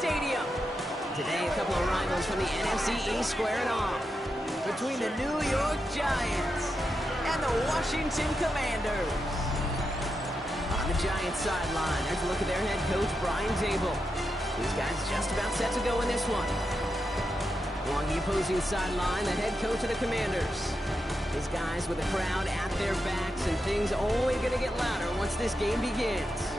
Stadium. Today, a couple of rivals from the NFC East squaring off. Between the New York Giants and the Washington Commanders. On the Giants sideline, there's a look at their head coach, Brian Dable. These guys just about set to go in this one. Along the opposing sideline, the head coach of the Commanders. His guys with the crowd at their backs, and things only going to get louder once this game begins.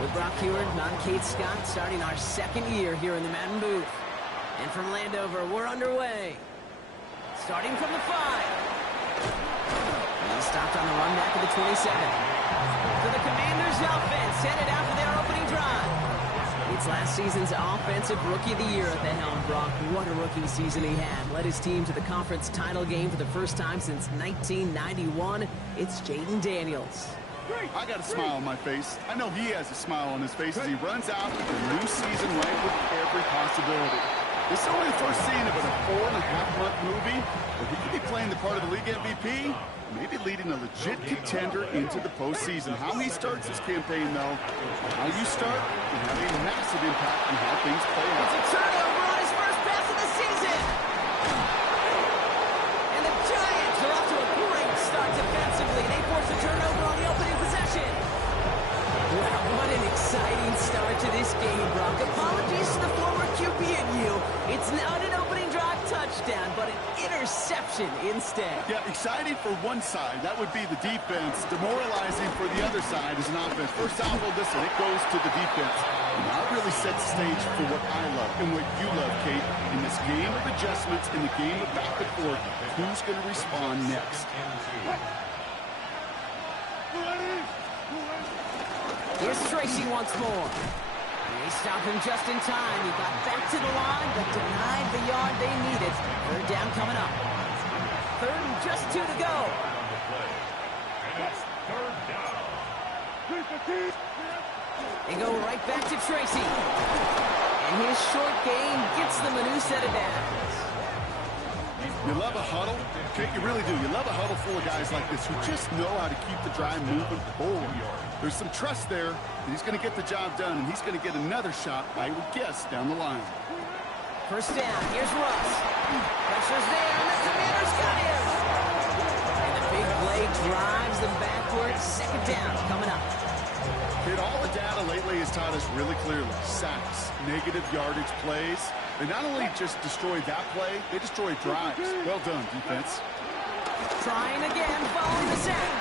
With Brock Heward, not Kate Scott, starting our second year here in the Madden booth. And from Landover, we're underway. Starting from the 5. He stopped on the run back of the 27. So the Commanders' offense headed out for their opening drive. It's last season's Offensive Rookie of the Year at the helm, Brock. What a rookie season he had. Led his team to the conference title game for the first time since 1991. It's Jaden Daniels. I got a smile on my face. I know he has a smile on his face as he runs out with the new season right with every possibility. This is only the first scene of a 4.5-month movie, but he could be playing the part of the league MVP, maybe leading a legit contender into the postseason. How he starts this campaign, though, how you start can have a massive impact on how things play out. It's a turnover on his first pass of the season. And the Giants are off to a great start defensively. They force a turnover on the opening possession. Wow, what an exciting start to this game, Brock. Apologies to the former QB and you. It's not an opening drive touchdown, but an interception instead. Yeah, exciting for one side. That would be the defense. Demoralizing for the other side as an offense. First off, well, listen, it goes to the defense. And that really sets the stage for what I love and what you love, Kate. In this game of adjustments, in the game of back and forth, who's going to respond next? Here's Tracy once more. They stopped him just in time. He got back to the line, but denied the yard they needed. Third down coming up. Third and just 2 to go. They go right back to Tracy. And his short game gets them a new set of downs. You love a huddle. Kate, you really do. You love a huddle full of guys like this who just know how to keep the drive moving forward. There's some trust there that he's going to get the job done, and he's going to get another shot, I would guess, down the line. First down. Here's Russ. Pressure's there, and the Commanders got him. And the big play drives them backwards. Second down coming up. Kate, all the data lately has taught us really clearly. Sacks, negative yardage plays. They not only just destroyed that play, they destroyed drives. Well done, defense. Trying again, following the sack.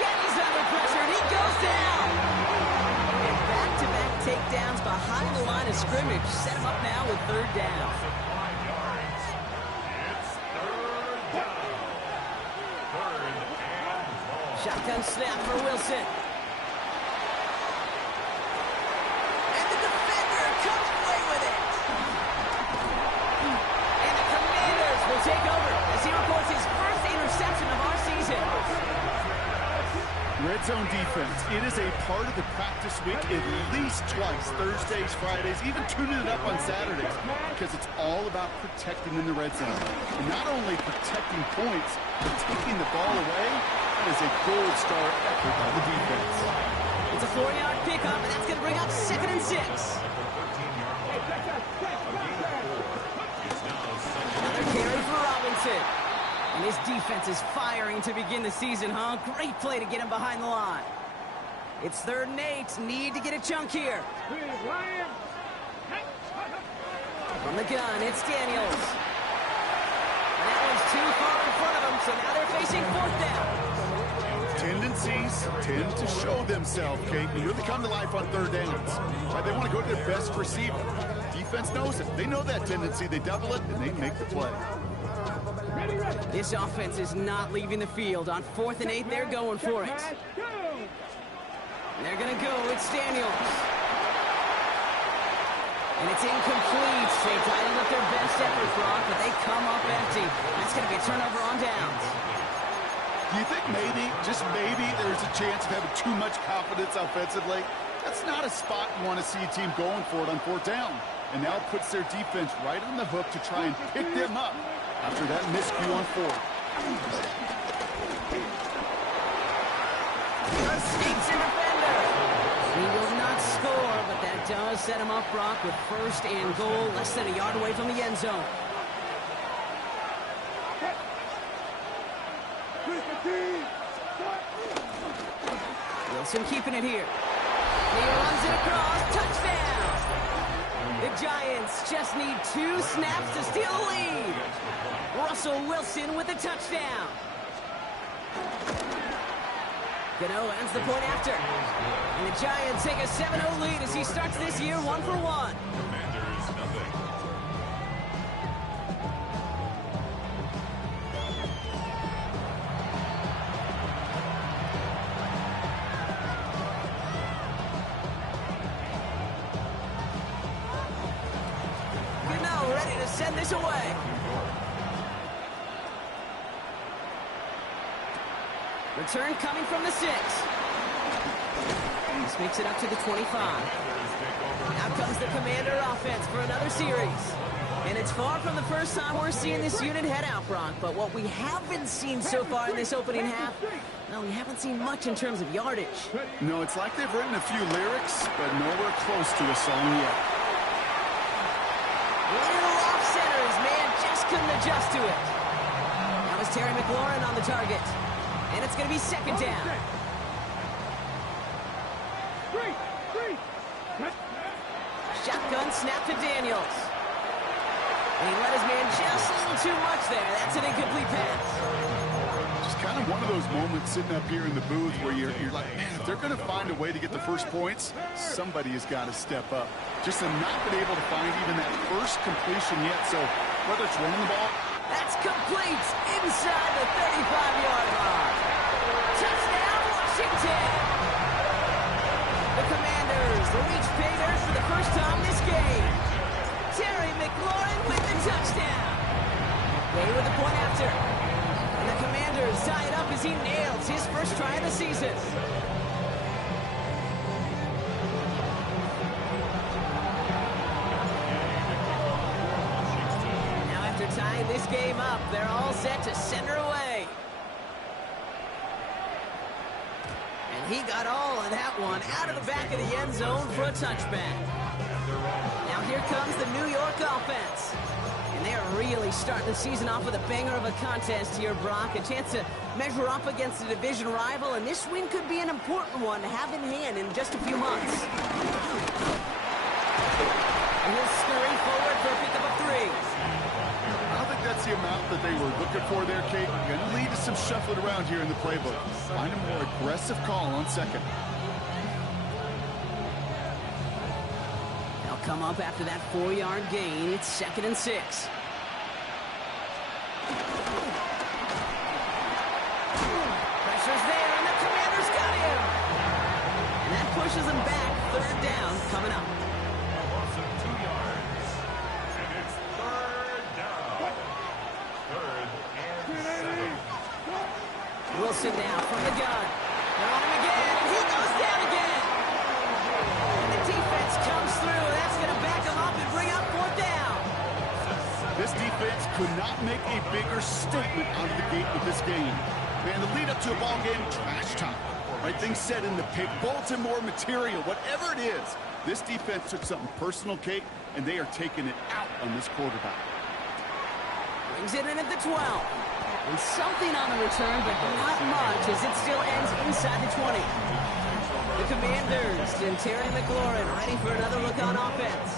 Again, he's under pressure, and he goes down. And back-to-back takedowns behind the line of scrimmage set him up now with third down. Shotgun snap for Wilson. And the defender comes away with it. And the Commanders will take over as he records his first interception of our season. Red zone defense. It is a part of the practice week at least twice. Thursdays, Fridays, even tuning it up on Saturdays. Because it's all about protecting in the red zone. And not only protecting points, but taking the ball away. That is a gold star effort by the defense. It's a 4-yard pickup, and that's going to bring up 2nd and 6. Another carry for Robinson. And his defense is firing to begin the season, huh? Great play to get him behind the line. It's 3rd and 8. Need to get a chunk here. From the gun, it's Daniels. And that one's too far in front of him, so now they're facing 4th down. Tendencies tend to show themselves, Kate, and really come to life on 3rd downs. Right? They want to go to their best receiver. Defense knows it. They know that tendency. They double it, and they make the play. This offense is not leaving the field. On 4th and 8, they're going for it. And they're going to go. It's Daniels. And it's incomplete. They dialed up their best effort, Brock, but they come up empty. That's going to be a turnover on downs. Do you think maybe, just maybe, there's a chance of having too much confidence offensively? That's not a spot you want to see a team going for it on fourth down. And now it puts their defense right on the hook to try and pick them up after that miscue on fourth. Escapes a defender. He will not score, but that does set him up, Brock, with first and goal, less than a yard away from the end zone. Wilson keeping it here. He runs it across. Touchdown! The Giants just need 2 snaps to steal the lead. Russell Wilson with a touchdown. Gano ends the point after. And the Giants take a 7-0 lead as he starts this year 1-for-1. Ready to send this away. Return coming from the 6. This makes it up to the 25. Now comes the Commander offense for another series. And it's far from the first time we're seeing this unit head out, Brock. But what we haven't seen so far in this opening half, well, we haven't seen much in terms of yardage. No, it's like they've written a few lyrics, but nowhere close to a song yet. Little off center, his man just couldn't adjust to it. Now it's Terry McLaurin on the target. And it's going to be second down. Shotgun snap to Daniels. And he let his man just a little too much there. That's an incomplete pass. Just kind of one of those moments sitting up here in the booth where you're like, man, if they're going to find a way to get the first points, somebody has got to step up. Just have not been able to find even that first completion yet. So whether it's running the ball. That's complete inside the 35-yard line. Touchdown, Washington. The Commanders reach pay dirt for the first time this game. Terry McLaurin with the touchdown. Way with the point after. And the Commanders tie it up as he nails his first try of the season. Now after tying this game up, they're all set to send her away. And he got all of that one out of the back of the end zone for a touchback. Now here comes the New York offense. And they're really starting the season off with a banger of a contest here, Brock. A chance to measure up against a division rival, and this win could be an important one to have in hand in just a few months. And he'll scurry forward for a pickup of 3. I don't think that's the amount that they were looking for there, Kate. Going to lead to some shuffling around here in the playbook. Find a more aggressive call on second. They'll come up after that 4-yard gain. It's 2nd and 6. Pressure's there, and the Commanders got him. And that pushes them back. 3rd down coming up. Wilson now from the gun. They're on him again, and he goes down again. And the defense comes through. That's going to back him up and bring up 4th down. This defense could not make a bigger statement out of the gate with this game. Man, the lead up to a ball game, trash talk. Right things said in the pick, bulletin board material, whatever it is. This defense took something personal, Kate, and they are taking it out on this quarterback. Brings it in at the 12. And something on the return, but not much, as it still ends inside the 20. The Commanders and Terry McLaurin ready for another look on offense.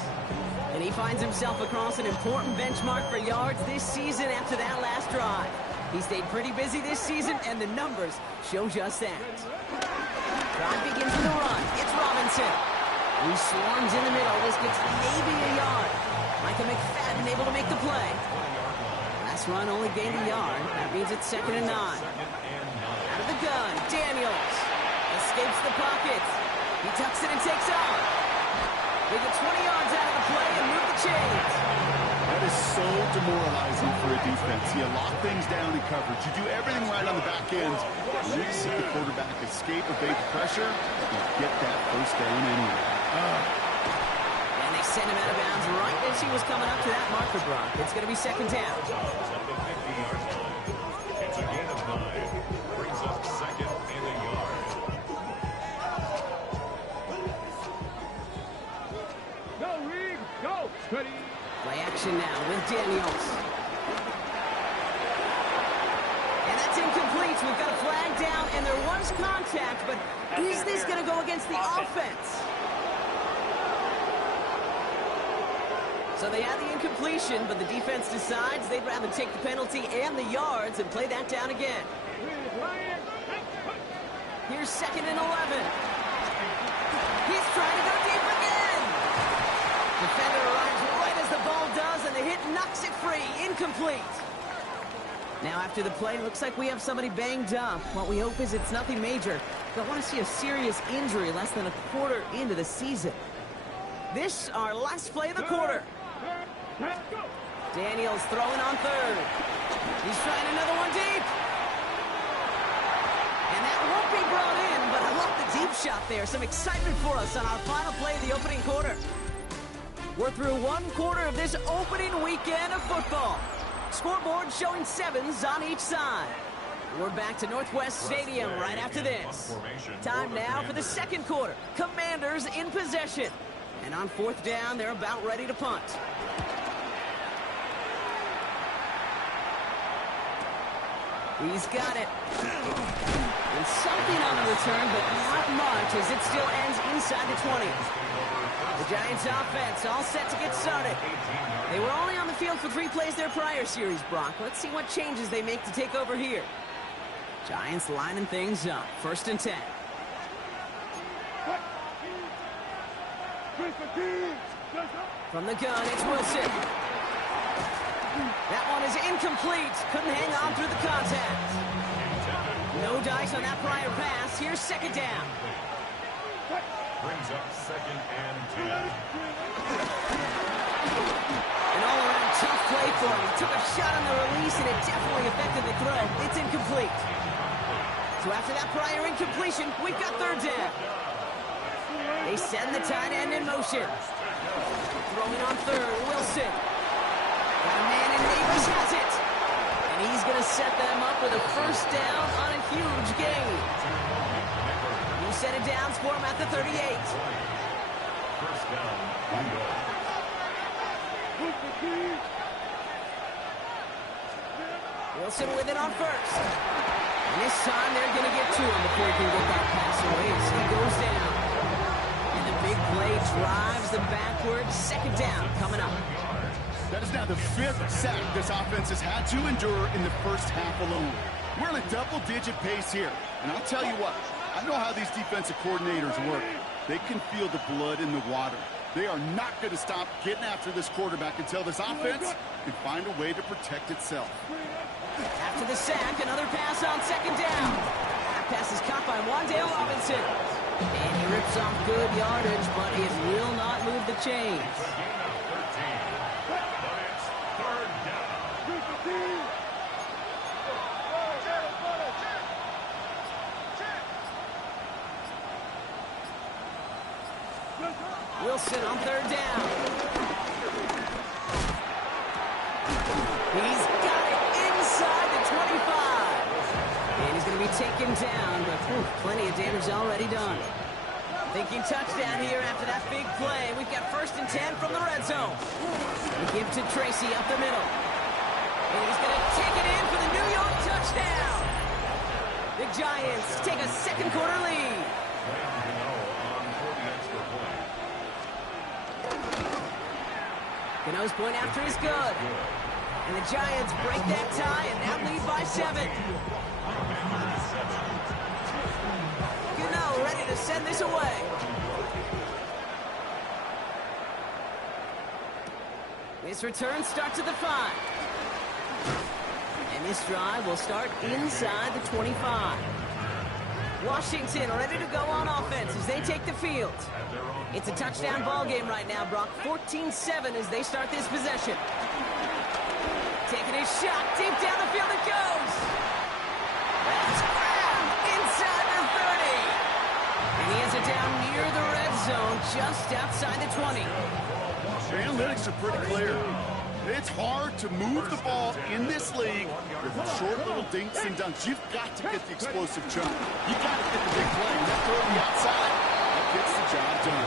And he finds himself across an important benchmark for yards this season after that last drive. He stayed pretty busy this season, and the numbers show just that. Drive begins with a run. It's Robinson. He swarms in the middle. This gets maybe a yard. Micah McFadden able to make the play. Last run only gained a yard. That means it's 2nd and 9. Out of the gun, Daniels escapes the pocket. He tucks it and takes off. They get 20 yards out of the play and move the chains. That is so demoralizing for a defense. You lock things down in coverage. You do everything right on the back end. You need to see the quarterback escape, evade the pressure, and get that first down anyway. And they send him out of bounds right as he was coming up to that marker, Brock. It's going to be second down. It's a gain of 9. Brings up second and a yard. Go, Reed! Go! Steady! Play action now with Daniels. And that's incomplete. We've got a flag down, and there was contact, but is this going to go against the offense? So they had the incompletion, but the defense decides they'd rather take the penalty and the yards and play that down again. Here's second and 11. He's trying to go deep again. Defender arrives right as the ball does, and the hit knocks it free. Incomplete. Now after the play, looks like we have somebody banged up. What we hope is it's nothing major. Don't want to see a serious injury less than a quarter into the season. This, our last play of the quarter. Daniels throwing on third. He's trying another one deep. And that won't be brought in, but I love the deep shot there. Some excitement for us on our final play of the opening quarter. We're through one quarter of this opening weekend of football. Scoreboard showing 7s on each side. We're back to Northwest Stadium right after this. Time now for the second quarter. Commanders in possession. And on fourth down, they're about ready to punt. He's got it. And something on the return, but not much as it still ends inside the 20. The Giants offense all set to get started. They were only on the field for 3 plays their prior series, Brock. Let's see what changes they make to take over here. Giants lining things up. First and 10. From the gun, it's Wilson. That one is incomplete. Couldn't hang on through the contact. No dice on that prior pass. Here's second down. Brings up second and 10. An all-around tough play for him. He took a shot on the release, and it definitely affected the throw. It's incomplete. So after that prior incompletion, we've got third down. They send the tight end in motion. Throwing on third, Wilson. Got a man, and Davis has it. And he's going to set them up with a first down on a huge gain. New set of downs for him at the 38. First down, New York. Wilson with it on first. And this time they're going to get to him before he can get that pass away as he goes down. And the big play drives them backwards. Second down coming up. That is now the 5th sack this offense has had to endure in the first half alone. We're in a double-digit pace here. And I'll tell you what, I know how these defensive coordinators work. They can feel the blood in the water. They are not going to stop getting after this quarterback until this offense can find a way to protect itself. After the sack, another pass on second down. That pass is caught by Wan'Dale Robinson. And he rips off good yardage, but it will not move the chains. Wilson on third down. He's got it inside the 25. And he's going to be taken down, but plenty of damage already done. Thinking touchdown here after that big play. We've got first and 10 from the red zone. We give to Tracy up the middle. And he's going to take it in for the New York touchdown. The Giants take a second quarter lead. Gano's point after is good. And the Giants break that tie and now lead by 7. Gano ready to send this away. This return starts at the 5. And this drive will start inside the 25. Washington ready to go on offense as they take the field. It's a touchdown ball game right now, Brock. 14-7 as they start this possession. taking his shot. Deep down the field it goes. That's grabbed inside the 30. And he has it down near the red zone, just outside the 20. The analytics are pretty clear. It's hard to move the ball in this league with short little dinks and dunks. You've got to get the explosive jump. You've got to get the big play. That throw to the outside, that gets the job done.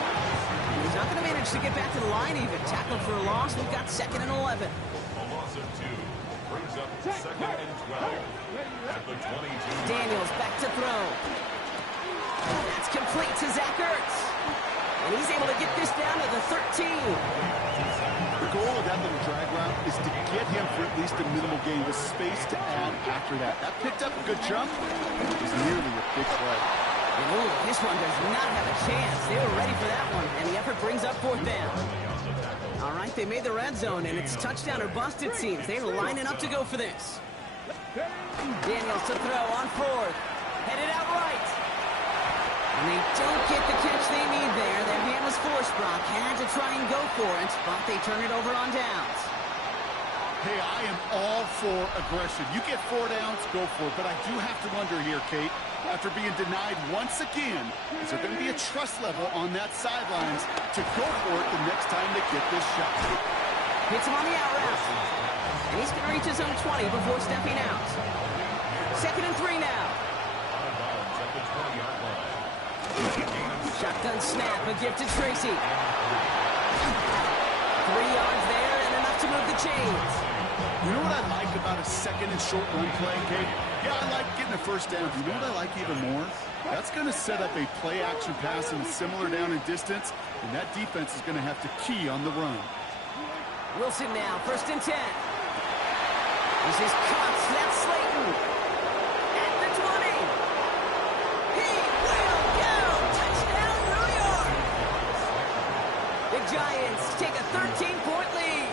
He's not going to manage to get back to the line even. Tackled for a loss. We've got 2nd and 11. A loss of 2 brings up 2nd and 12 at the 22. Daniels back to throw. That's complete to Zach Ertz. And he's able to get this down to the 13. The goal of that little drag route is to get him for at least a minimal gain with space to add after that. That picked up a good jump. It was nearly a big play. And ooh, this one does not have a chance. They were ready for that one, and the effort brings up 4th down. All right, they made the red zone, and it's touchdown or bust, it seems. They're lining up to go for this. Daniels to throw on 4th. Headed out right. And they don't get the catch they need there. Their hand was forced. Brock had to try and go for it, but they turn it over on downs. Hey, I am all for aggression. You get 4 downs, go for it. But I do have to wonder here, Kate, after being denied once again, is there going to be a trust level on that sidelines to go for it the next time they get this shot? Hits him on the out route. And he's going to reach his own 20 before stepping out. 2nd and 3 now. Shotgun snap, a gift to Tracy. 3 yards there and enough to move the chains. You know what I like about a 2nd and short run play, Kate? Yeah, I like getting a 1st down. You know what I like even more? That's going to set up a play-action pass in a similar down and distance, and that defense is going to have to key on the run. Wilson now, 1st and 10. This is Cox, that's Slayton. At the 20. He will go! Touchdown, New York! The Giants take a 13-point lead.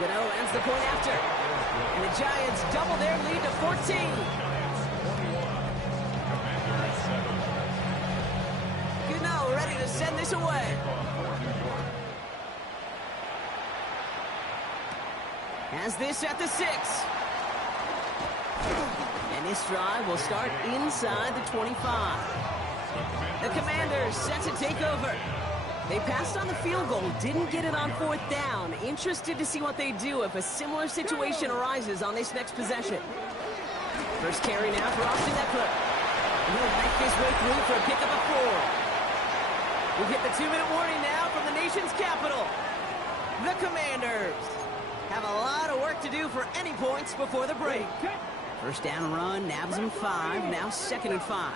Gano ends the point after. And the Giants double their lead to 14. Gano ready to send this away. Has this at the 6. And this drive will start inside the 25. The Commanders set to take over. They passed on the field goal, didn't get it on 4th down. Interested to see what they do if a similar situation arises on this next possession. First carry now for Austin Eckler. And he'll make his way through for a pickup of 4. We'll get the 2-minute warning now from the nation's capital. The Commanders have a lot of work to do for any points before the break. First down run, nabs him 5, now 2nd and 5.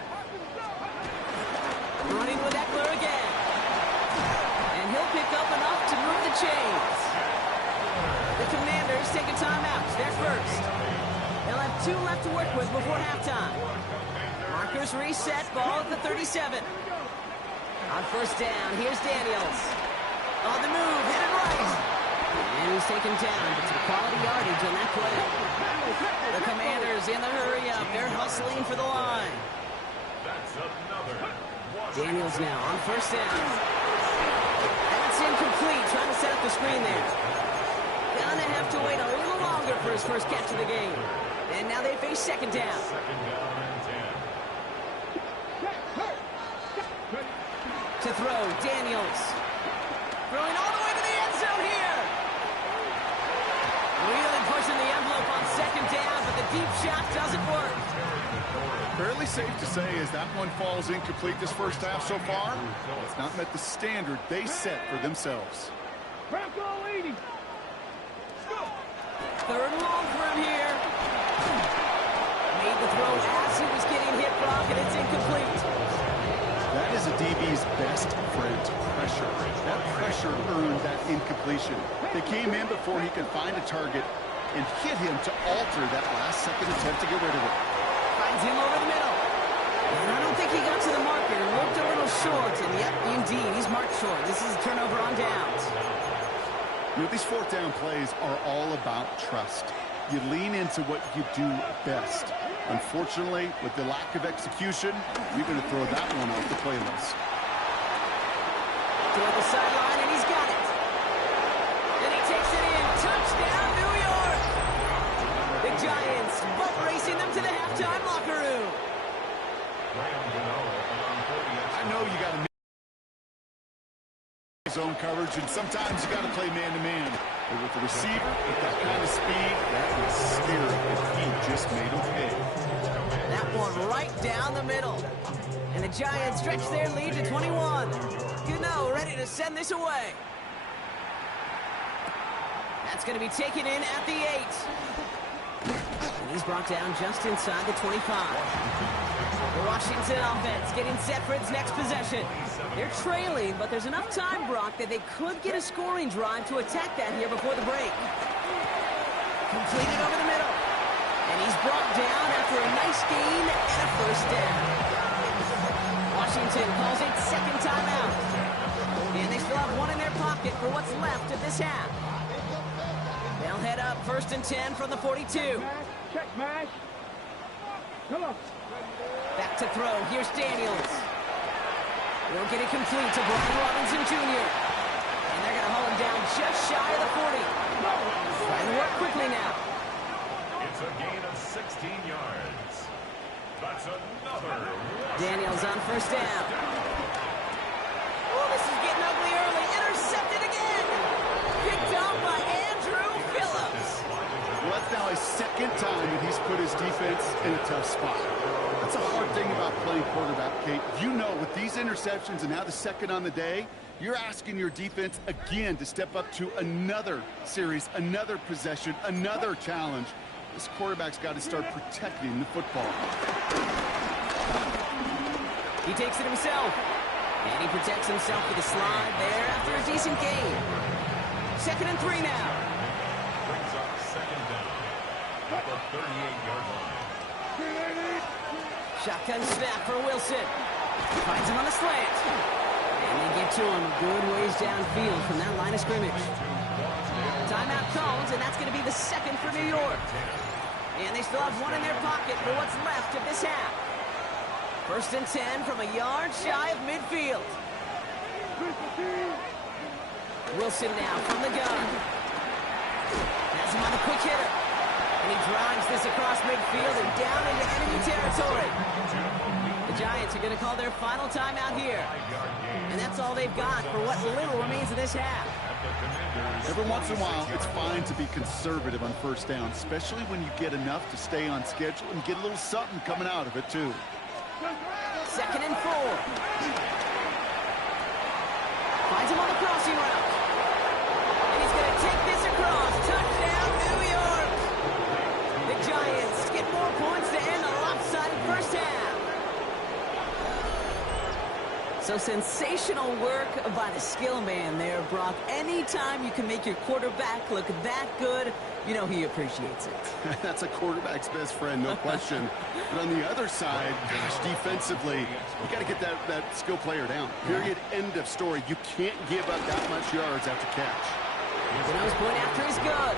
Running with Eckler again. And he'll pick up enough to move the chains. The Commanders take a timeout. They're first. They'll have 2 left to work with before halftime. Markers reset, ball at the 37. On first down, here's Daniels. On the move, headed right. And he's taken down, but to the quality yardage on that play. The Commanders in the hurry up. They're hustling for the line. Daniels now on first down. That's incomplete, trying to set up the screen there. Gonna have to wait a little longer for his first catch of the game. And now they face 2nd down. To throw, Daniels. Throwing all the way to the end zone here. Really pushing the envelope on 2nd down, but the deep shot doesn't work. Fairly safe to say as that one falls incomplete this first half so far, it's not met the standard they set for themselves. 3rd and long for him here. Made the throw as he was getting hit, Brock, and it's incomplete. That is a DB's best friend, pressure. That pressure earned that incompletion. They came in before he could find a target and hit him to alter that last-second attempt to get rid of it. Finds him over the middle. And I don't think he got to the marker. Looked a little short. And yep, indeed, he's marked short. This is a turnover on downs. You know, these 4th down plays are all about trust. You lean into what you do best. Unfortunately, with the lack of execution, you're going to throw that one off the playlist. Toward the sideline, and he's got it. Touchdown, New York! The Giants butt racing them to the halftime locker room. I know you got to make zone coverage, and sometimes you got to play man-to-man. But with the receiver, with that kind of speed, that was scary, and he just made him pay. That one right down the middle. And the Giants stretch their lead to 21. Gano ready to send this away. That's going to be taken in at the 8. And he's brought down just inside the 25. The Washington offense getting set for its next possession. They're trailing, but there's enough time, Brock, that they could get a scoring drive to attack that here before the break. Completed over the middle. And he's brought down after a nice gain and a first down. Washington calls it second timeout. And they still have one in their pocket for what's left of this half. They'll head up 1st and 10 from the 42. Check, mash. Come on. Back to throw. Here's Daniels. Will get it complete to Brian Robinson Jr. And they're going to haul him down just shy of the 40. Trying to work quickly now. It's a gain of 16 yards. That's another. Daniels on first down. Oh, this is getting ugly early. Intercepted again. Picked up by Andrew Phillips. Well, that's now his second time that he's put his defense in a tough spot. That's a hard thing about playing quarterback, Kate. You know, with these interceptions and now the second on the day, you're asking your defense again to step up to another series, another possession, another challenge. This quarterback's got to start protecting the football. He takes it himself. And he protects himself with a slide there after a decent gain. 2nd and 3 now. Brings up second down at the 38-yard line. Shotgun snap for Wilson. Finds him on the slant. And they get to him good ways downfield from that line of scrimmage. Timeout called, and that's going to be the second for New York. And they still have one in their pocket for what's left of this half. 1st and 10 from a yard shy of midfield. Wilson now from the gun. Has him on the quick hitter. And he drives this across midfield and down into enemy territory. The Giants are going to call their final timeout here. And that's all they've got for what little remains of this half. Every once in a while, it's fine to be conservative on first down, especially when you get enough to stay on schedule and get a little something coming out of it, too. 2nd and 4. Finds him on the crossing route. And he's going to take this across. Touchdown, New York! The Giants get more points to end the lopsided first half. So sensational work by the skill man there, Brock. Anytime you can make your quarterback look that good, you know he appreciates it. That's a quarterback's best friend, no question. But on the other side, gosh, defensively, you got to get that skill player down. Period. End of story. You can't give up that much yards after catch. The nose point after is good.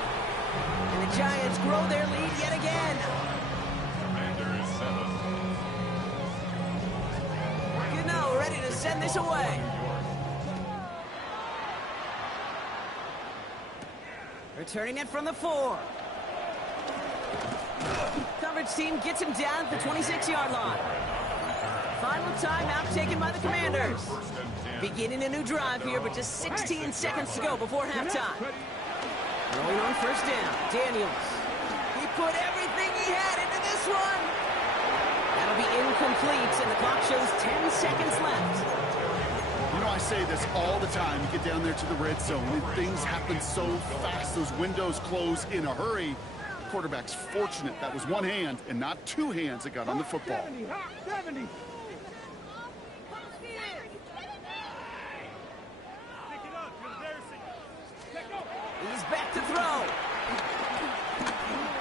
And the Giants grow their lead yet again. Commander is 7. Ready to send this away. Returning it from the 4. Coverage team gets him down at the 26-yard line. Final timeout taken by the Commanders. Beginning a new drive here, but just 16 seconds to go before halftime. Rolling on first down, Daniels. He put everything he had into this one. That'll be incomplete, and the clock shows 10 seconds left. You know, I say this all the time. You get down there to the red zone, and things happen so fast. Those windows close in a hurry. The quarterback's fortunate that was one hand and not two hands that got on the football. 70. He's back to throw.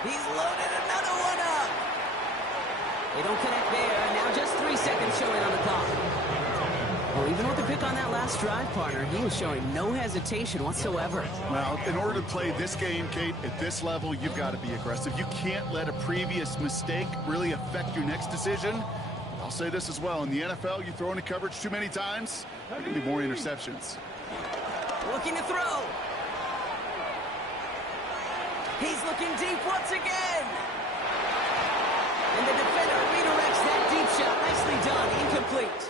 He's loaded another one up. They don't connect there, and now just 3 seconds showing on the clock. Well, even with the pick on that last drive, partner, he was showing no hesitation whatsoever. Well, in order to play this game, Kate, at this level, you've got to be aggressive. You can't let a previous mistake really affect your next decision. I'll say this as well. In the NFL, you throw into coverage too many times, there can be more interceptions. Looking to throw. He's looking deep once again. And the defender redirects that deep shot. Nicely done. Incomplete.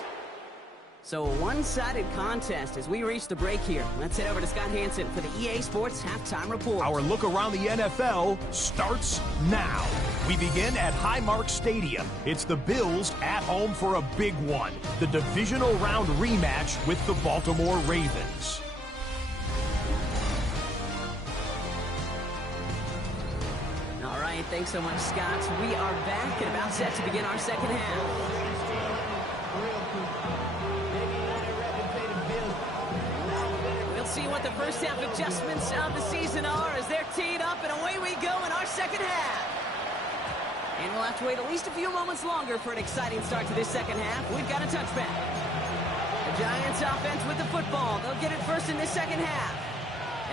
So a one-sided contest as we reach the break here. Let's head over to Scott Hansen for the EA Sports Halftime Report. Our look around the NFL starts now. We begin at Highmark Stadium. It's the Bills at home for a big one. The divisional round rematch with the Baltimore Ravens. All right, thanks so much, Scott. We are back and about set to begin our second half. See what the first half adjustments of the season are as they're teed up, and away we go in our second half. And we'll have to wait at least a few moments longer for an exciting start to this second half. We've got a touchback. The Giants offense with the football. They'll get it first in this second half.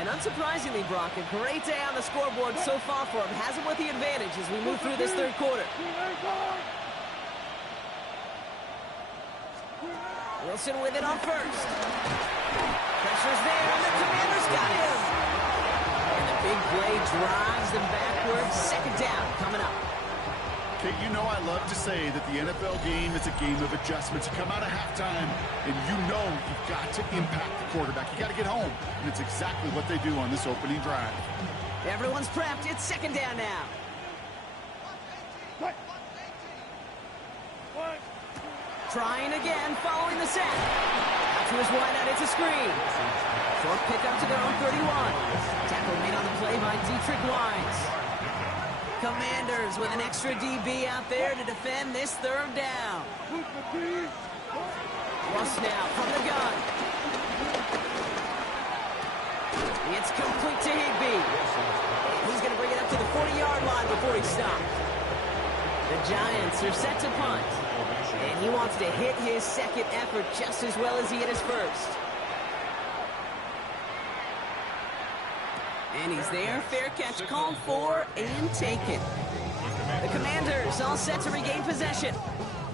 And unsurprisingly, Brock, a great day on the scoreboard so far for him. Has him with the advantage as we move through this third quarter. Wilson with it on first. Pressure's there, and the Commanders got him. And the big play drives them backwards. Second down coming up. Kate, you know I love to say that the NFL game is a game of adjustments. You come out of halftime, and you know you've got to impact the quarterback. You got to get home, and it's exactly what they do on this opening drive. Everyone's prepped. It's second down now. Trying again, following the set. Out to his wideout, it's a screen. Short pickup to their own 31. Tackle made on the play by Dietrich Wise. Commanders with an extra DB out there to defend this third down. Russ now from the gun. It's complete to Higbee. He's going to bring it up to the 40-yard line before he stopped. The Giants are set to punt. And he wants to hit his second effort just as well as he hit his first. And he's there. Fair catch called for and taken. The Commanders all set to regain possession.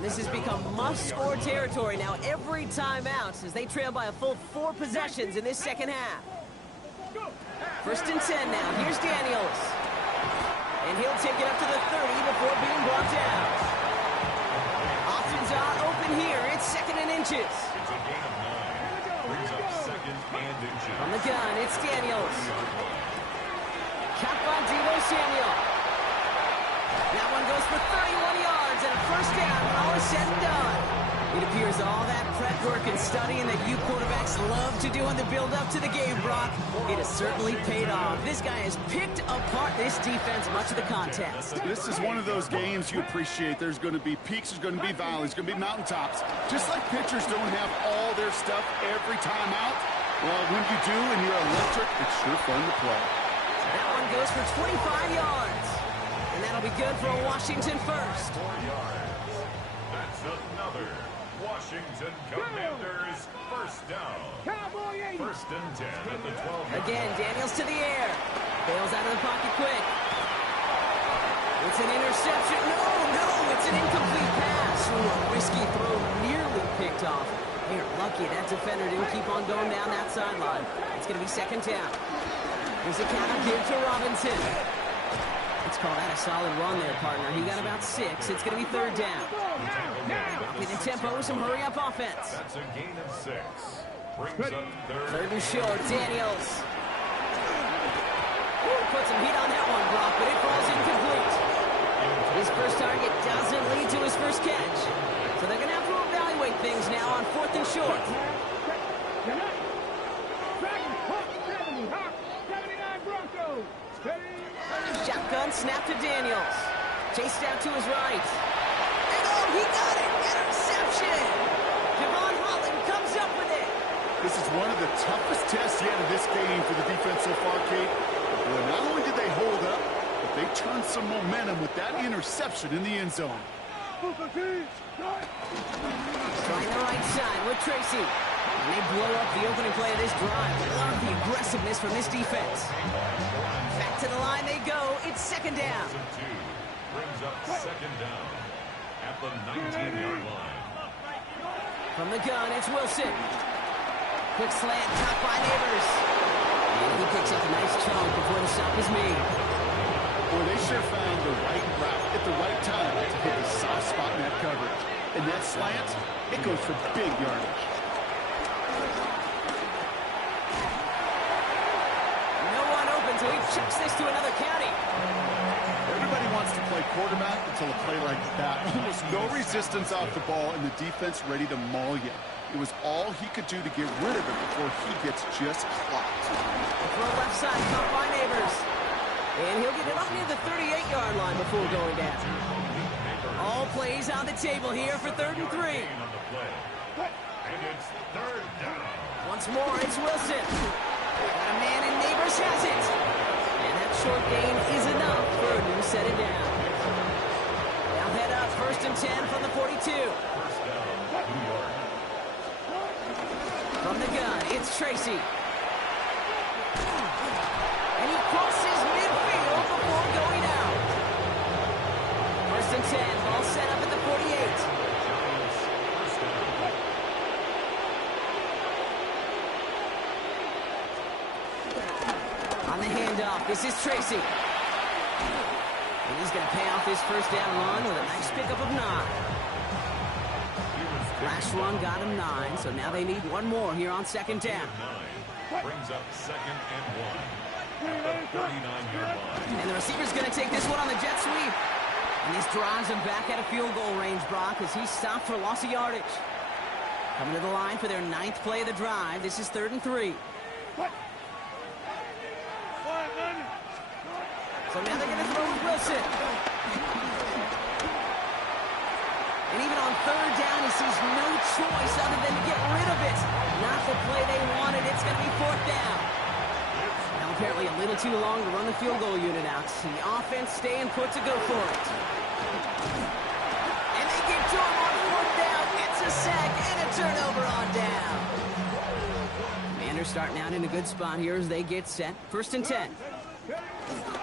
This has become must-score territory now every time out as they trail by a full 4 possessions in this second half. First and 10 now. Here's Daniels. And he'll take it up to the 30 before being brought down. Options are open here. It's second and inches. It's a gain of 9. Brings up second and inches. From the gun, it's Daniels. Caught by Deebo Samuel. That one goes for 31 yards and a first down when all is said and done. It appears all that prep work and studying that you quarterbacks love to do in the build-up to the game, Brock, it has certainly paid off. This guy has picked apart this defense much of the contest. This is one of those games you appreciate. There's going to be peaks, there's going to be valleys, there's going to be mountaintops. Just like pitchers don't have all their stuff every time out, well, when you do and you're electric, it's sure fun to play. That one goes for 25 yards. And that'll be good for a Washington first. 4 yards. That's another Washington Commanders first down. First and 10 at the 12. Again, Daniels to the air. Bails out of the pocket quick. It's an interception. No, it's an incomplete pass. Ooh, a risky throw nearly picked off. They're lucky that defender didn't keep on going down that sideline. It's going to be second down. Here's a counter give to Robinson. Let's call that a solid run there, partner. He got about 6. It's going to be third down. Upping the tempo with some hurry-up offense. That's a gain of 6. Brings up Third and short, Daniels. Put some heat on that one, Brock, but it falls incomplete. His first target doesn't lead to his first catch. So they're going to have to evaluate things now on fourth and short. Shotgun snap to Daniels. Chased out to his right. And oh, he got it! Interception! Javon Holland comes up with it. This is one of the toughest tests yet in this game for the defense so far, Kate. Well, not only did they hold up, but they turned some momentum with that interception in the end zone. Trying the right side with Tracy. And they blow up the opening play of this drive. Love the aggressiveness from this defense. Back to the line they go. It's second down. Brings up second down at the 19-yard line. From the gun, it's Wilson. Quick slant, top by Neighbors. And he picks up a nice chunk before the stop is made. Well, they sure found the right route at the right time to hit the soft spot in that coverage. And that slant, it goes for big yardage. No one open, so he chucks this to another county. Everybody wants to play quarterback until a play like that. Almost no resistance off the ball and the defense ready to maul you. It was all he could do to get rid of it before he gets just clocked. Throw left side, caught by Neighbors. And he'll get it up near the 38-yard line before going down. All plays on the table here for 3rd and 3. And it's 3rd down. Once more, it's Wilson. Got a man and Neighbors has it. And that short gain is enough for a new set it down. Now head up, 1st and 10 from the 42. First down, New York. From the gun, it's Tracy. And he crosses midfield before going out. 1st and 10, ball set up at the 48. On the handoff, this is Tracy. And he's going to pay off his first down run with a nice pickup of 9. Last run got him 9, so now they need one more here on 2nd down. 9 brings up 2nd and 1 at the 39-yard line. And the receiver's going to take this one on the jet sweep. And this drives him back at a field goal range, Brock, as he stopped for loss of yardage. Coming to the line for their 9th play of the drive. This is 3rd and 3. So now they're going to throw with Wilson. And even on 3rd down, he sees no choice other than to get rid of it. Not the play they wanted. It's going to be 4th down. Now apparently a little too long to run the field goal unit out. The offense staying put to go for it. And they get to him on 4th down. It's a sack and a turnover on down. Commanders starting out in a good spot here as they get set. 1st and 10.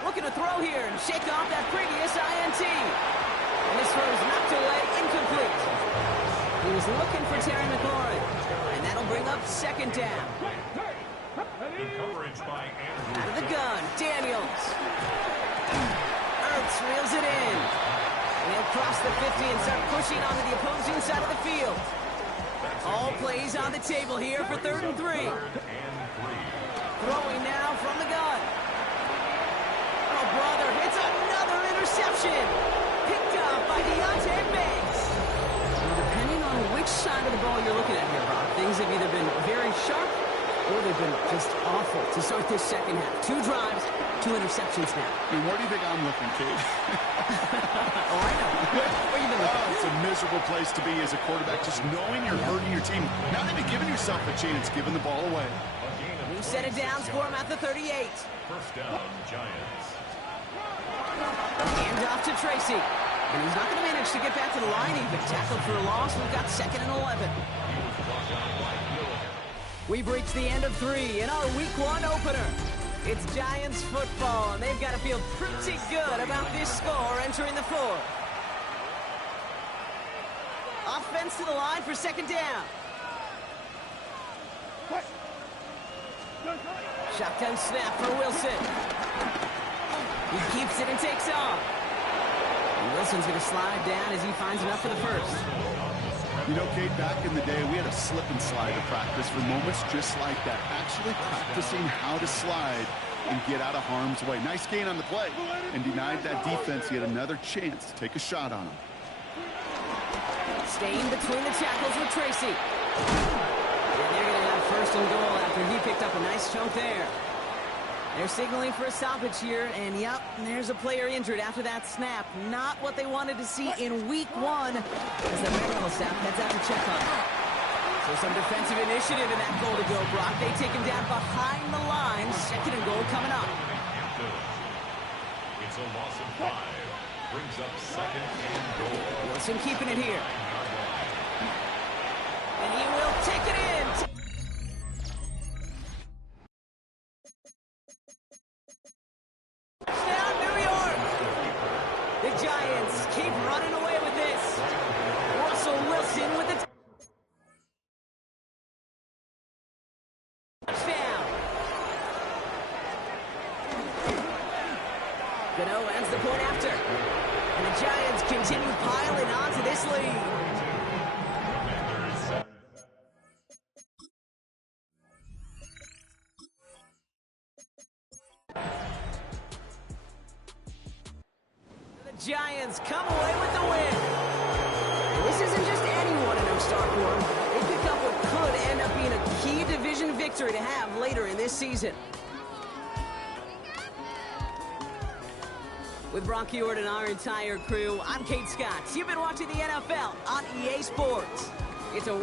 Looking to throw here and shake off that previous INT. And this throw is knocked away, incomplete. He was looking for Terry McLaurin. And that'll bring up 2nd down. The coverage by Andrew. Out of the gun, Daniels. Ertz reels it in. And he'll cross the 50 and start pushing onto the opposing side of the field. All plays on the table here for 3rd and 3. Throwing now from the gun. Oh, brother, it's another interception. Picked up by Deontay Banks. Now, depending on which side of the ball you're looking at here, Brock, things have either been very sharp or they've been just awful to start this second half. 2 drives, 2 interceptions now. I mean, where do you think I'm looking, Kate? Oh, I know. Where you been looking? It's a miserable place to be as a quarterback, just knowing you're hurting your team. Not even giving yourself a chance, giving the ball away. New set it down, score him at the 38. First down, Giants. Hand off to Tracy. And he's not going to manage to get back to the line even. Tackled for a loss. We've got 2nd and 11. We've reached the end of 3 in our Week 1 opener. It's Giants football, and they've got to feel pretty good about this score entering the 4th. Offense to the line for 2nd down. Shotgun snap for Wilson. He keeps it and takes off. And Wilson's going to slide down as he finds enough for the 1st. You know, Kate, back in the day, we had a slip and slide to practice for moments just like that. Actually practicing how to slide and get out of harm's way. Nice gain on the play and denied that defense yet another chance to take a shot on him. Staying between the tackles with Tracy. And they're going to have 1st and goal after he picked up a nice chunk there. They're signaling for a stoppage here, and yep, there's a player injured after that snap. Not what they wanted to see in Week 1 as the medical staff heads out to check on him. So some defensive initiative in that goal to go, Brock. They take him down behind the line. 2nd and goal coming up. It's a loss of 5. Brings up 2nd and goal. Wilson keeping it here. And he will take it in. Touchdown, New York! The Giants keep running away with this. Russell Wilson with the touchdown. Gano ends Giants continue piling onto this lead. The Giants come away with the win. And this isn't just anyone in their star form. They pick up what could end up being a key division victory to have later in this season. With Brock Heward and our entire crew, I'm Kate Scott. You've been watching the NFL on EA Sports. It's a